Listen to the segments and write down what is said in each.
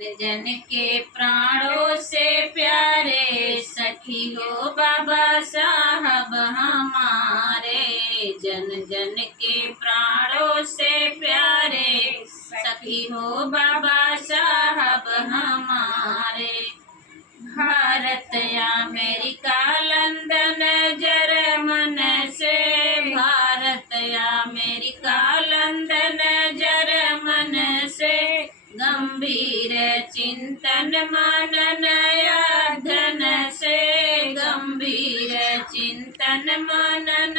जन के प्राणों से प्यारे सखी हो बाबा साहब हमारे। जन जन के प्राणों से प्यारे सखी हो बाबा साहब हमारे। भारत अमेरिका लंदन जर्मन से, भारत अमेरिका लंदन जर्मन से गंभीर चिंतन मनन अध्ययन से, गंभीर चिंतन मनन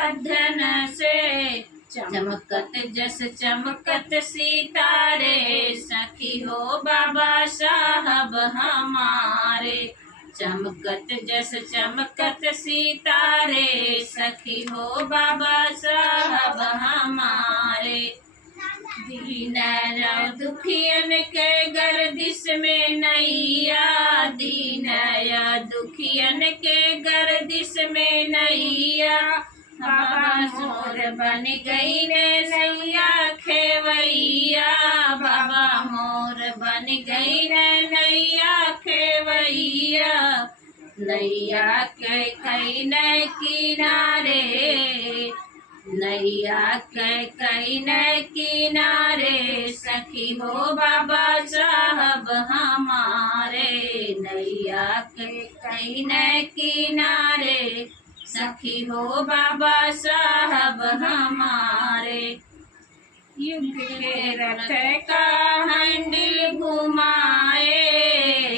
अध्ययन से चमकत जस चमकत सितारे सखी हो बाबा साहब हमारे। चमकत जस चमकत सितारे सखी हो बाबा साहब हमारे। दीन दुखियन के गर्दिश में नैया, दीन दुखियन के गर्दिश में नैया बाबा मोर बन गई ने नैया खेवैया, बाबा मोर बन गई ने नैया खेवैया। नैया के कई न किनारे, नैया के कई न किनारे सखी हो बाबा साहब हमारे। नैया के कई न किनारे सखी हो बाबा साहब हमारे। युग के रथ का हंडिल घुमाए,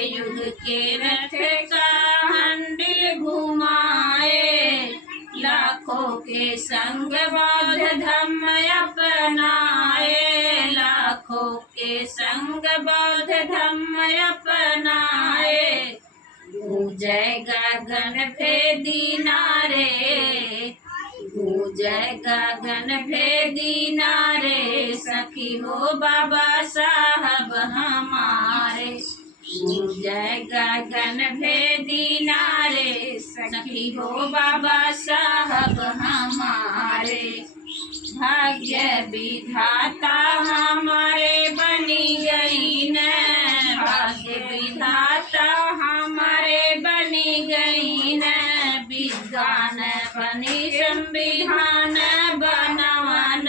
युग के रथ का हंडिल घुमाए। लाखों के संग बौद्ध धम्म अपनाए, लाखों के संग बौद्ध धम्म अपनाए। गूंजय गगन भेदी नारे, गूंजय गगन भेदी नारे सखी हो बाबा साहब हमारे। गूंजय गगन भेदी नारे सखी हो बाबा साहब हमारे। भाग्य विधाता हमारे बनी गई न, भाग्य विधाता हमारे बनी गई न। विज्ञान बनी संविधान बनवन,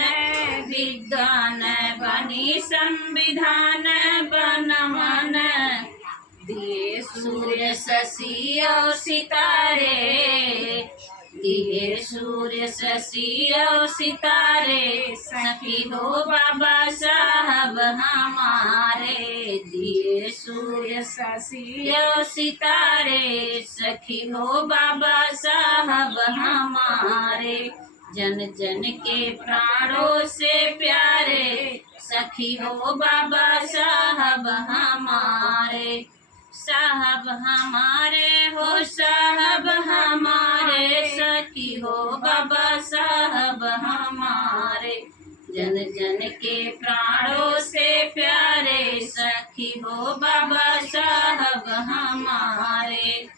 विज्ञान बनी संविधान बनवन। दिए सूर्य शशि और सितारे, दिए सूर्य शशि और सितारे सखी हो बाबा साहब हमारे। दिए सूर्य शशि और सितारे सखी हो बाबा साहब हमारे। जन जन के प्राणों से प्यारे सखी हो बाबा साहब हमारे। साहब हमारे हो साहब हमारे सखी हो बाबा साहब हमारे। जन जन के प्राणों से प्यारे सखी हो बाबा साहब हमारे।